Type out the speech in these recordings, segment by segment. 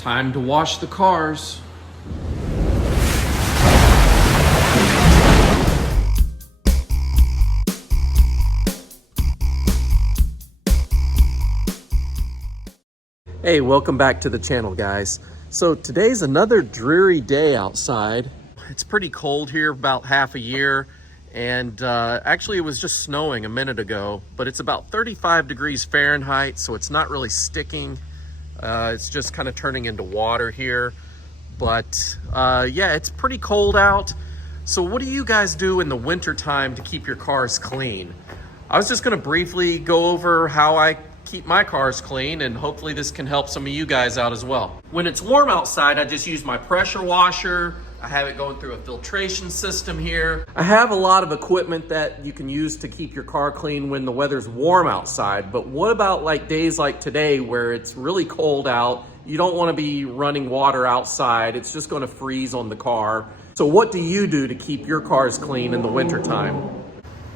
Time to wash the cars. Hey, welcome back to the channel, guys. So today's another dreary day outside. It's pretty cold here, about half a year. And actually it was just snowing a minute ago, but it's about 35 degrees Fahrenheit, so it's not really sticking. It's just kind of turning into water here. But yeah, it's pretty cold out. So what do you guys do in the winter time to keep your cars clean? I was just gonna briefly go over how I keep my cars clean, and hopefully this can help some of you guys out as well. When it's warm outside, I just use my pressure washer. I have it going through a filtration system here. I have a lot of equipment that you can use to keep your car clean when the weather's warm outside, but what about like days like today where it's really cold out? You don't want to be running water outside. It's just going to freeze on the car. So what do you do to keep your cars clean in the wintertime?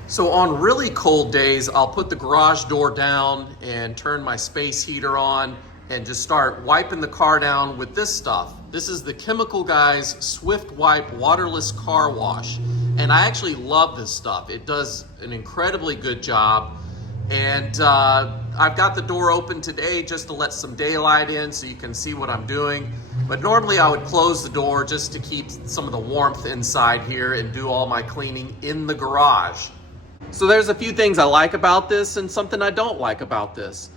So on really cold days, I'll put the garage door down and turn my space heater on and just start wiping the car down with this stuff. This is the Chemical Guys Swift Wipe Waterless Car Wash. And I actually love this stuff. It does an incredibly good job. And I've got the door open today just to let some daylight in so you can see what I'm doing. But normally I would close the door just to keep some of the warmth inside here and do all my cleaning in the garage. So there's a few things I like about this and something I don't like about this.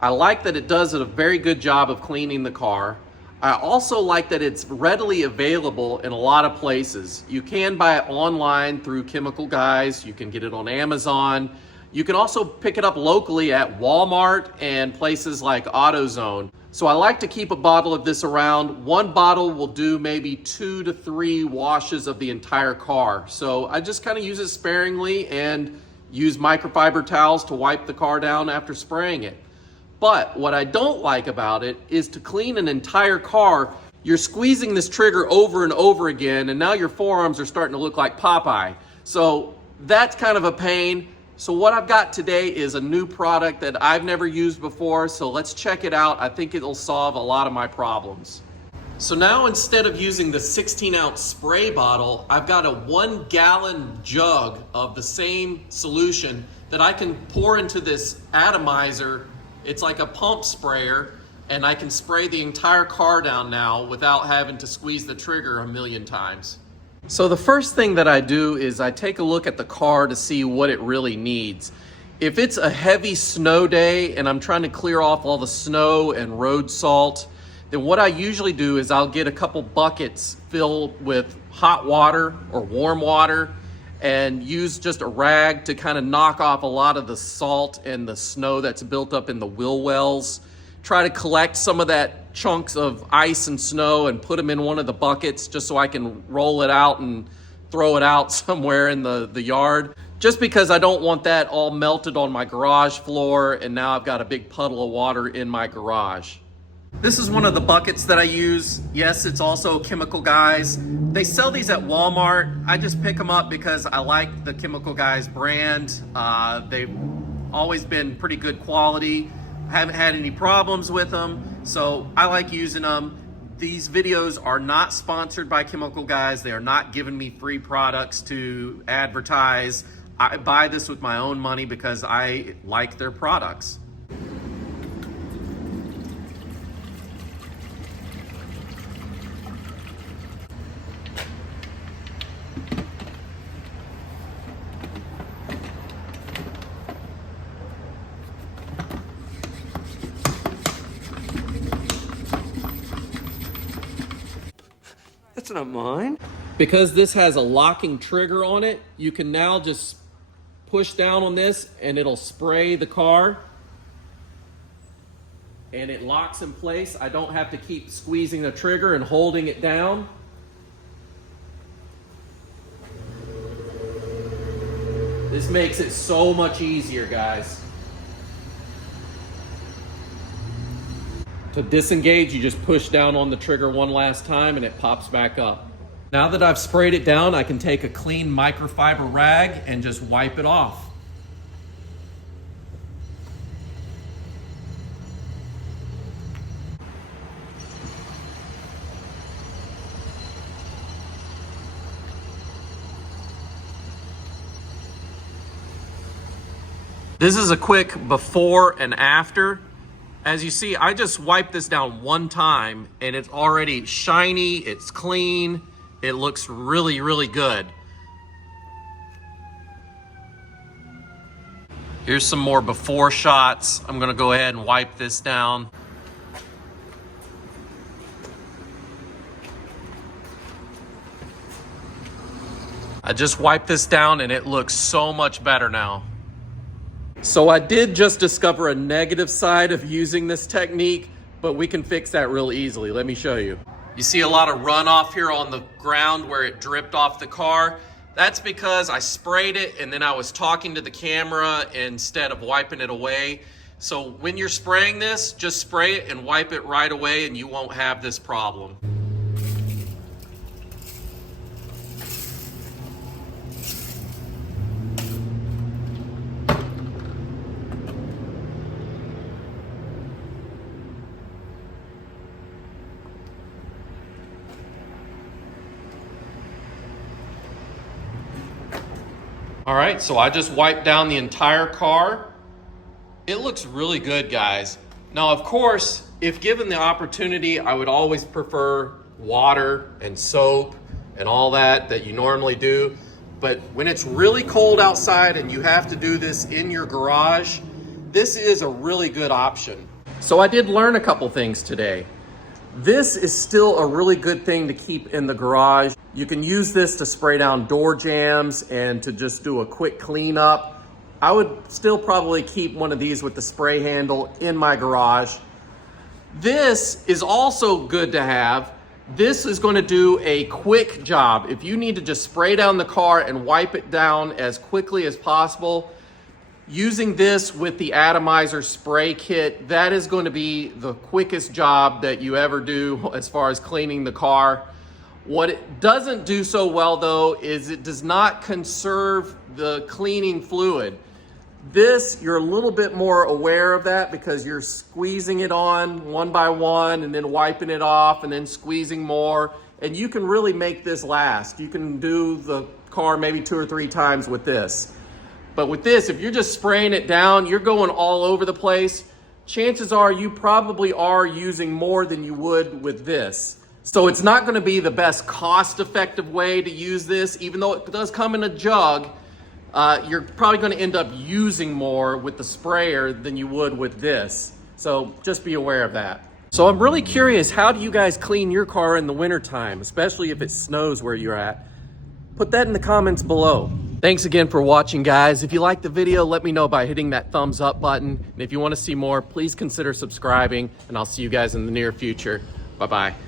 I like that it does a very good job of cleaning the car. I also like that it's readily available in a lot of places. You can buy it online through Chemical Guys. You can get it on Amazon. You can also pick it up locally at Walmart and places like AutoZone. So I like to keep a bottle of this around. One bottle will do maybe 2 to 3 washes of the entire car. So I just kind of use it sparingly and use microfiber towels to wipe the car down after spraying it. But what I don't like about it is to clean an entire car, you're squeezing this trigger over and over again, and now your forearms are starting to look like Popeye. So that's kind of a pain. So what I've got today is a new product that I've never used before, so let's check it out. I think it'll solve a lot of my problems. So now instead of using the 16-ounce spray bottle, I've got a 1-gallon jug of the same solution that I can pour into this atomizer. It's like a pump sprayer, and I can spray the entire car down now without having to squeeze the trigger a million times. So the first thing that I do is I take a look at the car to see what it really needs. If it's a heavy snow day and I'm trying to clear off all the snow and road salt, then what I usually do is I'll get a couple buckets filled with hot water or warm water and use just a rag to kind of knock off a lot of the salt and the snow that's built up in the wheel wells. Try to collect some of that chunks of ice and snow and put them in one of the buckets just so I can roll it out and throw it out somewhere in the yard. Just because I don't want that all melted on my garage floor and now I've got a big puddle of water in my garage. This is one of the buckets that I use. Yes, it's also Chemical Guys. They sell these at Walmart. I just pick them up because I like the Chemical Guys brand. They've always been pretty good quality. I haven't had any problems with them, so I like using them. These videos are not sponsored by Chemical Guys. They are not giving me free products to advertise. I buy this with my own money because I like their products. That's not mine. Because this has a locking trigger on it, you can now just push down on this and it'll spray the car and it locks in place. I don't have to keep squeezing the trigger and holding it down. This makes it so much easier, guys. To disengage, you just push down on the trigger one last time and it pops back up. Now that I've sprayed it down, I can take a clean microfiber rag and just wipe it off. This is a quick before and after. As you see, I just wiped this down one time and it's already shiny, it's clean, it looks really, really good. Here's some more before shots. I'm gonna go ahead and wipe this down. I just wiped this down and it looks so much better now. So I did just discover a negative side of using this technique, but we can fix that real easily. Let me show you. You see a lot of runoff here on the ground where it dripped off the car. That's because I sprayed it and then I was talking to the camera instead of wiping it away. So when you're spraying this, just spray it and wipe it right away and you won't have this problem. All right, so I just wiped down the entire car. It looks really good, guys. Now, of course, if given the opportunity, I would always prefer water and soap and all that you normally do. But when it's really cold outside and you have to do this in your garage, this is a really good option. So I did learn a couple things today. This is still a really good thing to keep in the garage. You can use this to spray down door jambs and to just do a quick cleanup. I would still probably keep one of these with the spray handle in my garage. This is also good to have. This is going to do a quick job. If you need to just spray down the car and wipe it down as quickly as possible, using this with the atomizer spray kit, that is going to be the quickest job that you ever do as far as cleaning the car. What it doesn't do so well though is it does not conserve the cleaning fluid. This, you're a little bit more aware of that because you're squeezing it on one by one and then wiping it off and then squeezing more. And you can really make this last. You can do the car maybe 2 or 3 times with this. But with this, if you're just spraying it down, you're going all over the place. Chances are you probably are using more than you would with this. So it's not gonna be the best cost-effective way to use this, even though it does come in a jug. You're probably gonna end up using more with the sprayer than you would with this. So just be aware of that. So I'm really curious, how do you guys clean your car in the wintertime, especially if it snows where you're at? Put that in the comments below. Thanks again for watching, guys. If you liked the video, let me know by hitting that thumbs up button. And if you want to see more, please consider subscribing, and I'll see you guys in the near future. Bye-bye.